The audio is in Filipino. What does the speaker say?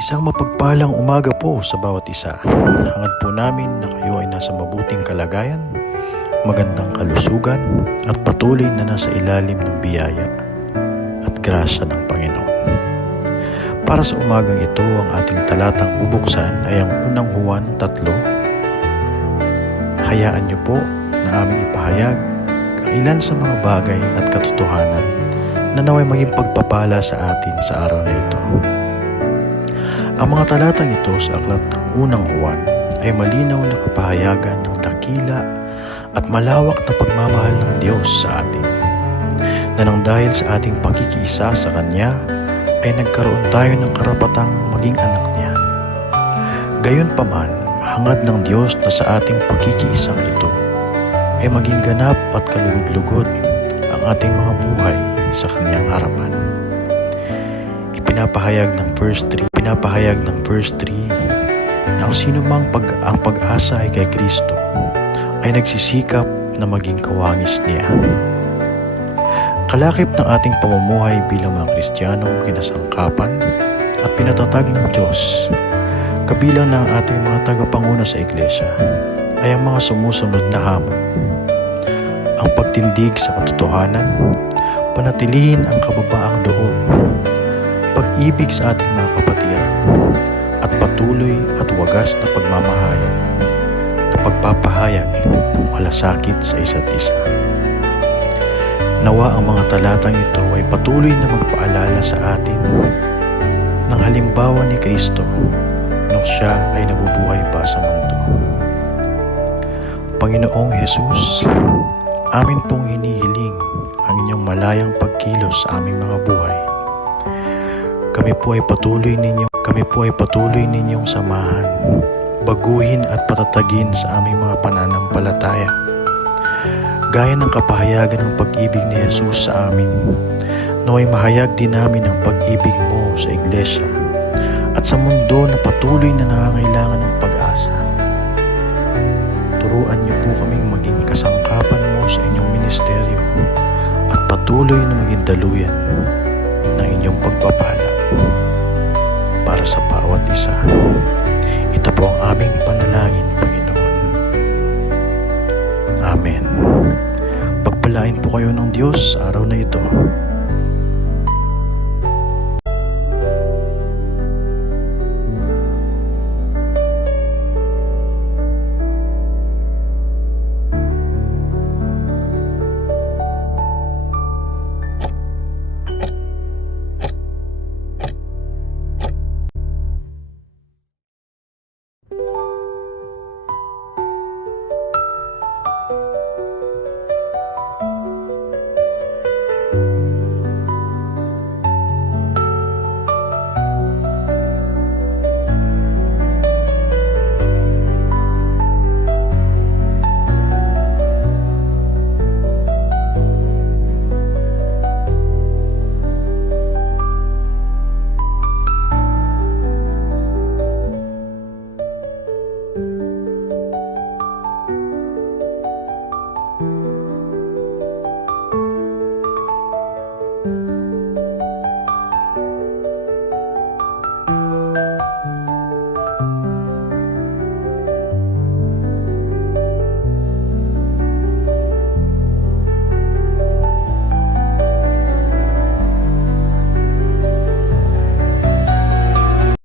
Isang mapagpalang umaga po sa bawat isa. Hangad po namin na kayo ay nasa mabuting kalagayan, magandang kalusugan at patuloy na nasa ilalim ng biyaya at grasya ng Panginoon. Para sa umagang ito, ang ating talatang bubuksan ay ang unang Juan 3. Hayaan niyo po na aming ipahayag ang ilan sa mga bagay at katotohanan na naway maging pagpapala sa atin sa araw na ito. Ang mga talatang ito sa aklat ng unang Juan ay malinaw na kapahayagan ng dakila at malawak na pagmamahal ng Diyos sa atin, na nang dahil sa ating pagkikiisa sa Kanya ay nagkaroon tayo ng karapatang maging anak niya. Gayunpaman, hangad ng Diyos na sa ating pagkikiisang ito ay maging ganap at kalugod-lugod ang ating mga buhay sa Kanyang harapan. Pinapahayag ng verse 3 na ang sinumang ang pag-asa ay kay Kristo ay nagsisikap na maging kawangis niya. Kalakip ng ating pamumuhay bilang mga Kristiyanong kinasangkapan at pinatatag ng Diyos, kabilang ng ating mga tagapanguna sa iglesia, ay ang mga sumusunod na hamon. Ang pagtindig sa katotohanan, panatilihin ang kababaang loob, pag-ibig sa ating mga kapatiran, at patuloy at wagas na pagmamahayag na pagpapahayag ng malasakit sa isa't isa. Nawa ang mga talatang ito ay patuloy na magpaalala sa atin ng halimbawa ni Kristo nung siya ay nabubuhay pa sa mundo. Panginoong Jesus, amin pong hinihiling ang inyong malayang pagkilos sa aming mga buhay. Kami po ay patuloy ninyong samahan, baguhin at patatagin sa aming mga pananampalataya. Gaya ng kapahayagan ng pag-ibig ni Jesus sa amin, naway mahayag din namin ang pag-ibig mo sa iglesia at sa mundo na patuloy na nangangailangan ng pag-asa. Turuan niyo po kaming maging kasangkapan mo sa inyong ministeryo at patuloy na maging daluyan ng inyong pagpapala para sa bawat isa. Ito po ang aming panalangin, Panginoon. Amen. Pagpalain po kayo ng Diyos sa araw na ito.